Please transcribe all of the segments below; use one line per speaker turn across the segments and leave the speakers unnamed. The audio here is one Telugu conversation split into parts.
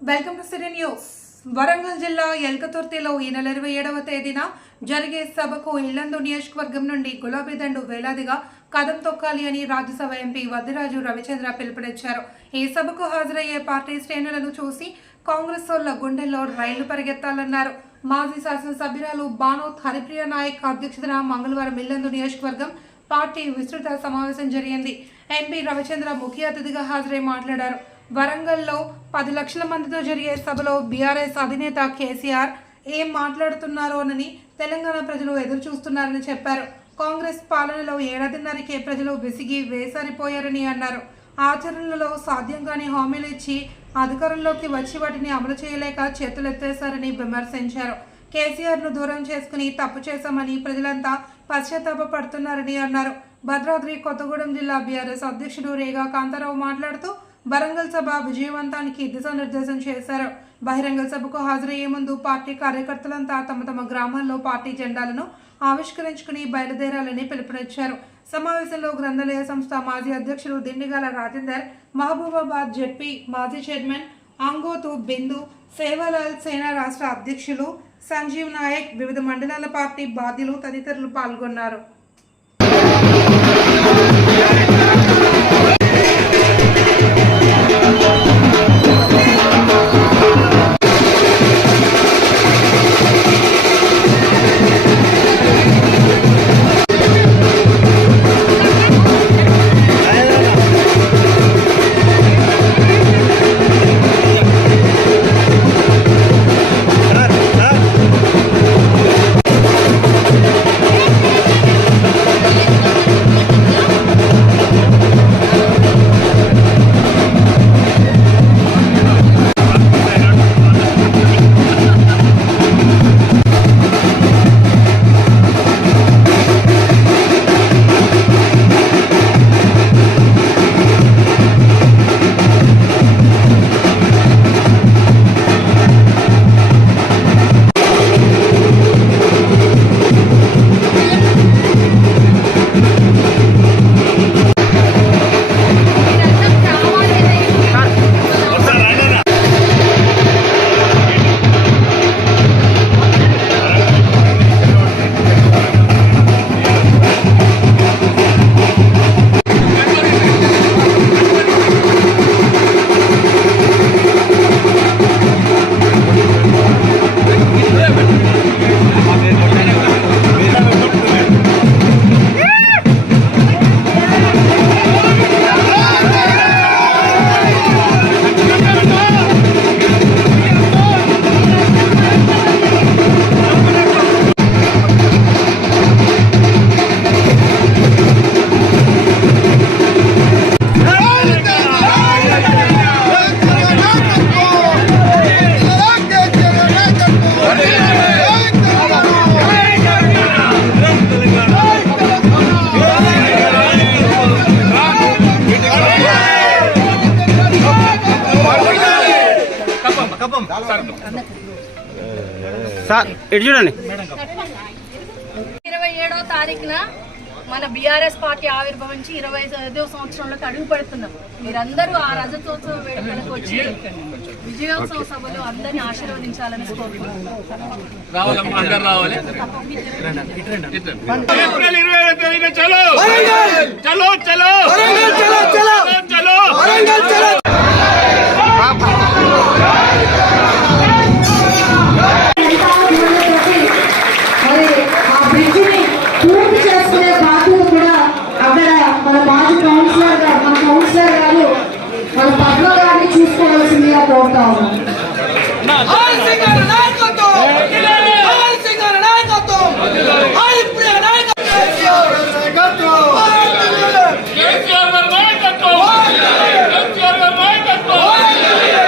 Welcome to city news Warangal జిల్లా ఎల్కతుర్తిలో ఈ నెల ఇరవై ఏడవ తేదీన జరిగే సభకు ఇల్లందు నియోజకవర్గం నుండి గులాబీ దండు వేలాదిగా కదం తొక్కాలి అని రాజ్యసభ ఎంపీ వద్దిరాజు రవిచంద్ర పిలుపునిచ్చారు. ఈ సభకు హాజరయ్యే పార్టీ శ్రేణులను చూసి కాంగ్రెస్ వాళ్ళ గుండెల్లో రైళ్ళు పరిగెత్తాలన్నారు. మాజీ శాసనసభ్యురాలు బానోత్ హరిప్రియ నాయక్ అధ్యక్షతన మంగళవారం ఇల్లందు నియోజకవర్గం పార్టీ విస్తృత సమావేశం జరిగింది. ఎంపీ రవిచంద్ర ముఖ్య అతిథిగా హాజరై మాట్లాడారు. వరంగల్లో పది లక్షల మందితో జరిగే సభలో బీఆర్ఎస్ అధినేత కేసీఆర్ ఏం మాట్లాడుతున్నారోనని తెలంగాణ ప్రజలు ఎదురు చూస్తున్నారని చెప్పారు. కాంగ్రెస్ పాలనలో ఏడాదిన్నరకే ప్రజలు విసిగి వేసారిపోయారని అన్నారు. ఆచరణలో సాధ్యం కాని హామీలు ఇచ్చి అధికారంలోకి వచ్చి వాటిని అమలు చేయలేక చేతులెత్తేశారని విమర్శించారు. కేసీఆర్ను దూరం చేసుకుని తప్పు చేశామని ప్రజలంతా పశ్చాత్తాప పడుతున్నారని అన్నారు. భద్రాద్రి కొత్తగూడెం జిల్లా బీఆర్ఎస్ అధ్యక్షుడు రేగా కాంతారావు మాట్లాడుతూ వరంగల్ సభ విజయవంతానికి దిశానిర్దేశం చేశారు. బహిరంగ సభకు హాజరయ్యే ముందు పార్టీ కార్యకర్తలంతా తమ తమ గ్రామాల్లో పార్టీ జెండాలను ఆవిష్కరించుకుని బయలుదేరాలని పిలుపునిచ్చారు. సమావేశంలో గ్రంథాలయ సంస్థ మాజీ అధ్యక్షులు దిండిగాల రాజేందర్ మహబూబాబాద్ జెడ్పీ మాజీ చైర్మన్ ఆంగోతు బిందు సేవాలాల్ సేనా రాష్ట్ర అధ్యక్షులు సంజీవ్ నాయక్ వివిధ మండలాల పార్టీ బాధ్యులు తదితరులు పాల్గొన్నారు.
సార్ ఇటు చూడండి.
ఇరవై ఏడో తారీఖున మన బీఆర్ఎస్ పార్టీ ఆవిర్భవించి ఇరవై ఐదో సంవత్సరంలో అడుగు పెడుతున్నాం. మీరందరూ ఆ రజతోత్సవ వేడుకలకు వచ్చి విజయోత్సవ సభలో అందరినీ ఆశీర్వదించాలని కోరుకుంటున్నాం
రావాలమ్మా అందరు రావాలి
ఏప్రిల్ ఇరవై ఐదో తేదీన చలో చలో చలో చలో చలో
మరి ఆ బ్రిడ్జిని పూర్తి చేసుకునే బాధ్యత కూడా అక్కడ మన మాజీ కౌన్సిలర్ గారు మన కౌన్సిలర్ గారు మన పద్మ గారిని చూసుకోవాల్సిందిగా కోరుతా ఉన్నాం
కేసీఆర్ గారి నాయకత్వం కేసీఆర్ గారి నాయకత్వం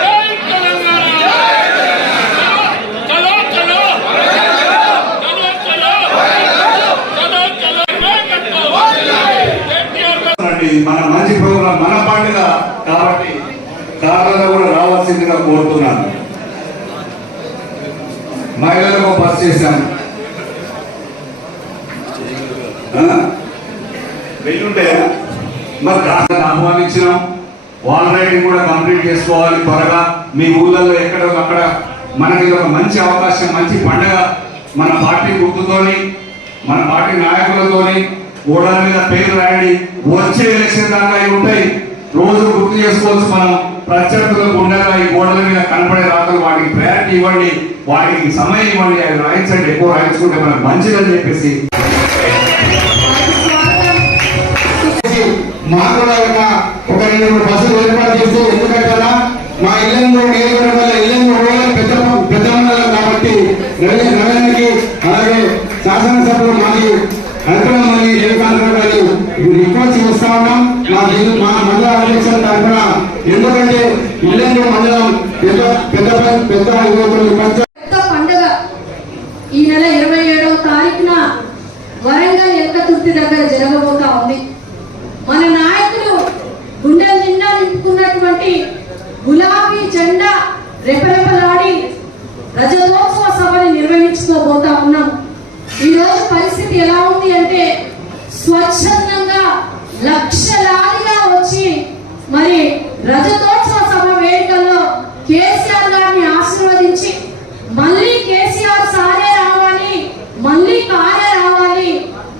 జై తెలంగాణ చలో చలో చలో చలో చలో చలో నాయకత్వం కేసీఆర్ గారి
ఉన్నటువంటి మన మంచి ప్రోగ్రాం మన పండుగ కాబట్టి కార్లలో కూడా రావాల్సిందిగా కోరుతున్నాను. మహిళలకు బస్ చేశాను ఆ? వెళ్ళుంటే మరి కాస్త ఆహ్వానించినాం వాల్ రైడింగ్ కూడా కంప్లీట్ చేసుకోవాలి త్వరగా. మీ ఊళ్ళల్లో ఎక్కడో అక్కడ మనకి ఒక మంచి అవకాశం మంచి పండగ మన పార్టీ గుర్తుతోని మన పార్టీ నాయకులతోని ఓడల మీద పేరు రాయండి. వచ్చే ఎలక్షన్ దాకా ఉంటాయి. రోజు గుర్తు చేసుకోవచ్చు మనం ప్రత్యర్థులకు ఉండగా ఈ గోడల మీద కనపడే రాతలు వాటికి ప్రయారిటీ ఇవ్వండి. వాటికి సమయం ఇవ్వండి. అవి రాయించండి. ఎక్కువ రాయించుకుంటే మనకు మంచిదని చెప్పేసి.
మాకు ఒక రెండు బస్సులు ఏర్పాటు చేస్తే ఎందుకంటే మా ఇల్లందు నియోజకవర్గంలో ఇల్లందు ఓడలు పెద్ద పెద్ద కాబట్టి రవి అలాగే శాసనసభ్యులు మాది రిక్వెస్ట్ చేస్తా ఉన్నాం. మా మా మండల అధ్యక్షుల తరఫున ఎందుకంటే ఇల్లందు మండలం పెద్ద పెద్ద పెద్ద
పెద్ద పండుగ ఈ నెల ఇరవై ఏడవ తారీఖున వరంగల్ ఎక్కతుర్తి దగ్గర జరగబోతా ఉంది. మన నాయకులు గుండెల నిండా నింపుకున్నటువంటి గులాబీ జెండా రెపరెపలాడి రజతోత్సవ సభని నిర్వహించుకోబోతా ఉన్నాం. పరిస్థితి ఎలా ఉంది అంటే స్వచ్ఛందంగా లక్షలాదిగా వచ్చి మరి రజతోత్సవ సభ వేడుకల్లో కేసీఆర్ గారిని ఆశీర్వదించి మళ్ళీ కేసీఆర్ సారే రావాలి మళ్ళీ కారే రావాలి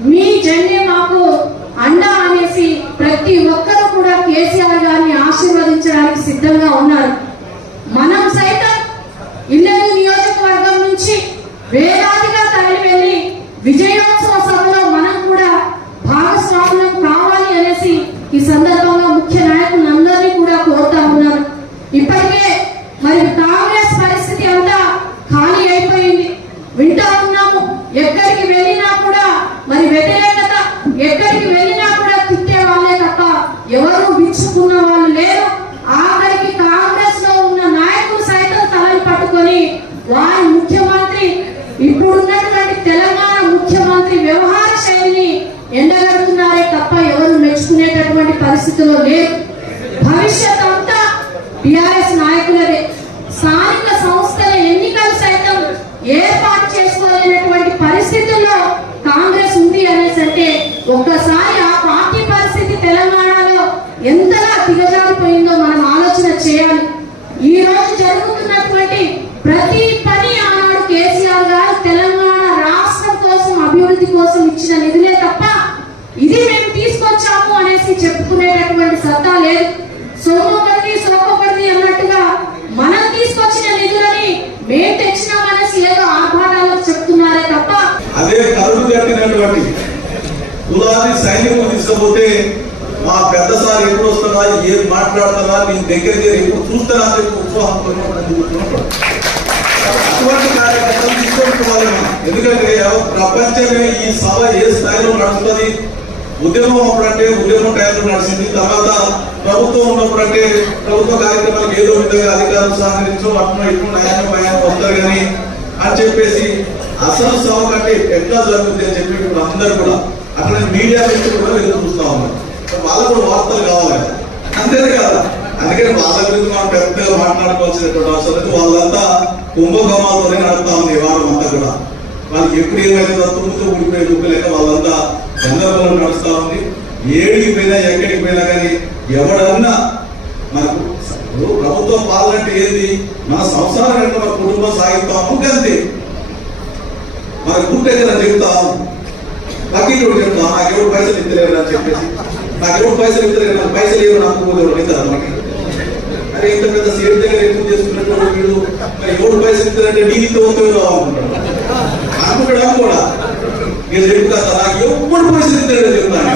మీ జెండే మాకు అండ అనేసి ప్రతి ఒక్కరూ కూడా కేసీఆర్ గారిని ఆశీర్వదించడానికి సిద్ధంగా ఉన్నారు మనం సైతం ఇల్లెలు నియోజకవర్గం నుంచి వేలాదిగా తరలి వెళ్ళి విజయోత్సవ సభలో మనం కూడా భాగస్వాములం కావాలి అనేసి ఈ సందర్భంగా ముఖ్య నాయకులందరినీ కూడా కోరుతా ఉన్నారు ఇప్పటికే మరి కాంగ్రెస్ పరిస్థితి అంతా ఖాళీ అయిపోయింది వింటా ఉన్నాము ఎక్కడికి వెళ్ళినా కూడా మరి వ్యతిరేకత ఎక్కడికి వెళ్ళినా కూడా తిట్టే వాళ్ళే తప్ప ఎవరు విచ్చుకున్న వాళ్ళు లేరు ఆఖరికి కాంగ్రెస్లో ఉన్న నాయకులు సైతం తలని పట్టుకొని వారి ముఖ్యమంత్రి ఇప్పుడున్నటువంటి తెలంగాణ ముఖ్యమంత్రి వ్యవహార శైలిని ఎండగడుతున్నారే తప్ప ఎవరు మెచ్చుకునేటటువంటి పరిస్థితిలో లేరు భవిష్యత్ అంతా టిఆర్ఎస్ నాయకులదే. స్థానిక సంస్థల ఎన్నికలు సైతం ఏర్పాటు చేసుకోలేనటువంటి పరిస్థితుల్లో కాంగ్రెస్ ఉంది అనేసి అంటే ఒక్కసారి ఆ పార్టీ పరిస్థితి తెలంగాణలో ఎంతగా దిగజారిపోయిందో మనం ఆలోచన చేయాలి. ఈ రోజు జరుగుతున్నటువంటి ప్రతి పని ఆనాడు కేసీఆర్ గారు తెలంగాణ రాష్ట్రం కోసం అభివృద్ధి కోసం ఇచ్చిన నిధులే తప్ప ఇది మేము తీసుకొచ్చాము అనేసి చెప్పుకునేటటువంటి సత్తా లేదు. సోమొకరిది అన్నట్టుగా మనం తీసుకొచ్చిన నిధులని మేము తెచ్చినామనేసి ఏదో ఆర్భాటాలు చెప్తున్నారే తప్ప
అదే కరుడు కట్టినటువంటి గులాబీ సైన్యం తీసుకపోతే మా పెద్ద సార్ ఎప్పుడు వస్తున్నా ఏం మాట్లాడుతున్నా నేను దగ్గర దగ్గర ఎప్పుడు చూస్తున్నా అని ఉత్సాహంతో అటువంటి కార్యకర్తలు తీసుకోవాలి ఎందుకంటే ప్రపంచమే ఈ సభ ఏ స్థాయిలో నడుస్తుంది ఉద్యమం అప్పుడంటే ఉద్యమం టైంలో నడిచింది. తర్వాత ప్రభుత్వం ఉన్నప్పుడు అంటే ప్రభుత్వ కార్యక్రమాలకు ఏదో విధంగా అధికారులు సహకరించో అట్లా ఇప్పుడు నయాన్ని భయాన్ని వస్తారు కానీ అని చెప్పేసి అసలు సభ కంటే ఎట్లా జరుగుతుంది అని చెప్పి ఇప్పుడు అందరు కూడా అక్కడ మీడియా వ్యక్తులు కూడా ఎదురు చూస్తా ఉన్నారు. వాళ్ళకు కూడా వార్తలు కావాలి. కదా అంతేనే కదా. అందుకని వాళ్ళ గురించి మనం పెద్దగా మాట్లాడుకోవాల్సినటువంటి అవసరం లేదు. వాళ్ళంతా కుంభకోమాలతోనే నడుపుతా ఉంది వారం అంతా కూడా. వాళ్ళకి ఎప్పుడు ఏమైతుందో తుమ్ముతో ఊడిపోయే దుఃఖ లేక వాళ్ళంతా గందరగోళం నడుస్తూ ఉంది. ఏడికి పోయినా ఎక్కడికి పోయినా కానీ ఎవడన్నా మనకు ప్రభుత్వం ప్రభుత్వ ఏంది? మన సంసారం అంటే మన కుటుంబం సాగిస్తాము అంతే మన గుండె దగ్గర చెబుతాం బకీట్ ఒకటి చెప్తాం నాకెవరు పైసలు ఇద్దలేరు అని చెప్పేసి. నాకెవరు పైసలు ఇద్దలేరు నాకు పైసలు ఏమో నాకు ఎవరు ఇద్దరు మనకి? అరే ఇంత పెద్ద సేవ దగ్గర ఎక్కువ చేసుకున్నట్టు వీడు? ఎవరు పైసలు ఇస్తారంటే నీతో అనుకుంటాడు. అనుకుంటాడు కూడా. నేను చెప్తా నాకు ఎప్పుడు పరిస్థితి చెప్తాను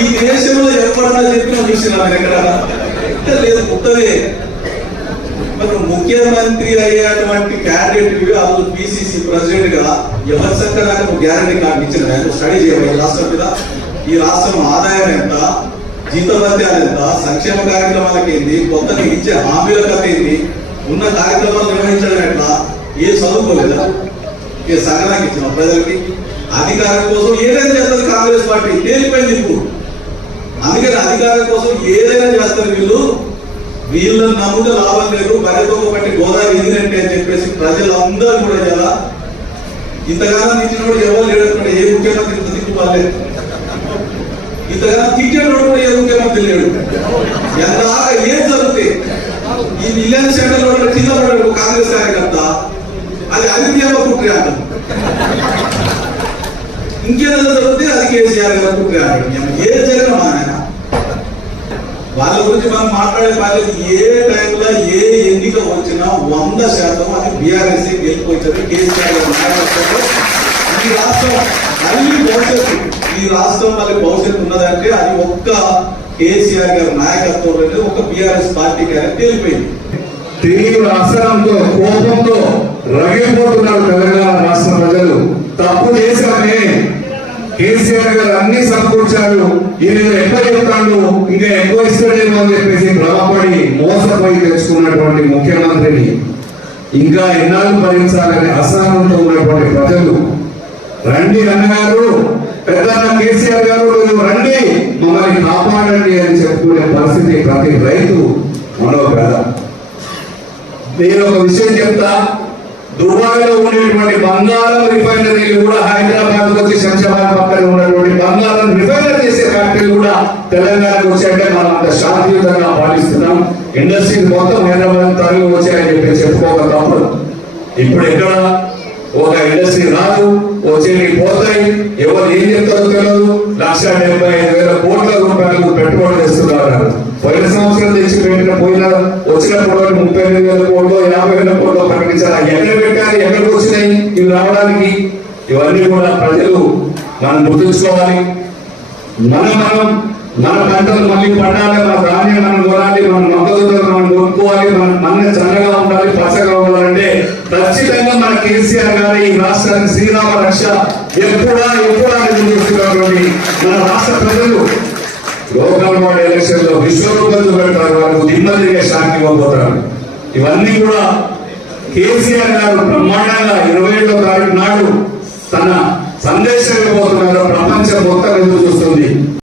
ఈ దేశంలో ఎప్పుడన్నా చెప్పినా చూసినా ఎక్కడ? లేదు పుట్టదే మరి ముఖ్యమంత్రి అయ్యేటువంటి క్యాండిడేట్ వాళ్ళు పిసిసి ప్రెసిడెంట్గా ఎవరి చక్కగా నువ్వు గ్యారంటీ కార్డు ఇచ్చిన నువ్వు స్టడీ చేయాలి ఈ రాష్ట్రం మీద. ఈ రాష్ట్రం ఆదాయం ఎంత? జీతభత్యాలు ఎంత? సంక్షేమ కార్యక్రమాలకు ఏంది? కొత్తగా ఇచ్చే హామీల కథ ఏంది? ఉన్న కార్యక్రమాలు నిర్వహించడం ఎట్లా? ఏ చదువుకోలేదా? ఏ సగనానికి ఇచ్చిన ప్రజలకి? అధికారం కోసం ఏదైనా చేస్తుంది కాంగ్రెస్ పార్టీ. తేలిపోయింది ఇప్పుడు. అందుకని అధికారం కోసం ఏదైనా చేస్తారు వీళ్ళు. వీళ్ళని నమ్ముతే లాభం లేదు. బరితో బట్టి గోదావరి ఎదినంటే అని చెప్పేసి ప్రజలందరూ కూడా ఎలా ఇంతకాలం ఇచ్చినప్పుడు ఎవరు లేడనుకుంటే ఏ ముఖ్యమంత్రి ఇంత దిక్కుపాలేదు ఇంతకాలం తిట్టేటోడు కూడా ఏ ముఖ్యమంత్రి లేడు. ఎంత ఏం జరుగుతాయి? ఈ మిలియన్ సెంటర్లో కింద పడ్డాడు కాంగ్రెస్ కార్యకర్త అది అవినీతిగా పుట్టిన అంట ఇంకేదైనా జరిగితే అది కేసీఆర్ గారు పుట్టిన ఏం జరిగిన మా ఆయన వాళ్ళ గురించి మనం మాట్లాడే బాధ్యత ఏ టైంలో ఏ ఎన్నిక వచ్చినా వంద శాతం అది బీఆర్ఎస్ గెలిపోతుంది కేసీఆర్ నాయకత్వంలో. ఈ రాష్ట్రం మళ్ళీ భవిష్యత్తు ఈ రాష్ట్రం మళ్ళీ భవిష్యత్తు ఉన్నదంటే అది ఒక్క కేసీఆర్ గారి నాయకత్వంలో ఒక బీఆర్ఎస్ పార్టీ అని తేలిపోయింది.
తీవ్ర అసహనంతో కోపంతో రగిలిపోతున్నారు తెలంగాణ రాష్ట్ర ప్రజలు. తప్పు చేశామే కేసీఆర్ గారు అన్ని సమకూర్చారు. ఈయన ఎక్కువ చెప్తాడు? ఇంకా ఎక్కువ ఇస్తాడేమో అని చెప్పేసి భ్రమపడి మోసపోయి తెచ్చుకున్నటువంటి ముఖ్యమంత్రిని. ఇంకా ఎన్నాళ్ళు భరించాలని అసహనంతో ఉన్నటువంటి ప్రజలు. రండి అన్నగారు పెద్ద కేసీఆర్ గారు మీరు రండి. మమ్మల్ని కాపాడండి అని చెప్పుకునే పరిస్థితి ప్రతి రైతు మనోపేద నేను ఒక విషయం చెప్తా. దుబాయ్లో ఉండేటువంటి బంగారం రిఫైనరీలు కూడా హైదరాబాద్ వచ్చి శంషాబాద్ పక్కన ఉన్నటువంటి బంగారం రిఫైనరీ చేసే ఫ్యాక్టరీలు కూడా తెలంగాణకు వచ్చాయంటే మనం అంత శాంతియుతంగా పాటిస్తున్నాం ఇండస్ట్రీ మొత్తం హైదరాబాద్ తరలి వచ్చాయని చెప్పి చెప్పుకోక తప్పదు ఇప్పుడు ఎక్కడ ఒక ఇండస్ట్రీ రాదు వచ్చేవి పోతాయి. ఎవరు ఏం చెప్తారో తెలియదు లక్ష డెబ్బై ఐదు వేల కోట్ల రూపాయలు పెట్టుబడి చేస్తున్నారు పోయిన సంవత్సరం తెచ్చి పెట్టిన పోయిన వచ్చినప్పుడు ముప్పై ఎనిమిది వేల కోట్లు వేల కోట్లు ఎక్కడ పెట్టాలి ఎక్కడికి వచ్చినాయి ఇవి రావడానికి ఇవన్నీ కూడా ప్రజలు మనం గుర్తుంచుకోవాలి. మనం మనం మన పంటలు మళ్ళీ పండాలి మన ధాన్యం మనం కొనాలి మన మొక్కలతో మనం కొనుక్కోవాలి మన మన చల్లగా ఉండాలి పచ్చగా ఉండాలంటే ఖచ్చితంగా మన కేసీఆర్ గారి ఈ రాష్ట్రానికి శ్రీరామ రక్ష ఎప్పుడా ఎప్పుడా ఎదురు చూస్తున్నటువంటి మన రాష్ట్ర ప్రజలు. లోకల్ బాడీ ఎలక్షన్లో విశ్వరూపం చూపెడతారు వాళ్ళకు దిమ్మదిగా శాంతి ఇవ్వబోతారు ఇవన్నీ కూడా కేసీఆర్ గారు బ్రహ్మాండంగా ఇరవై ఏడో తారీఖు నాడు తన సందేశం ఇవ్వబోతున్నారు ప్రపంచం మొత్తం ఎదురు చూస్తుంది?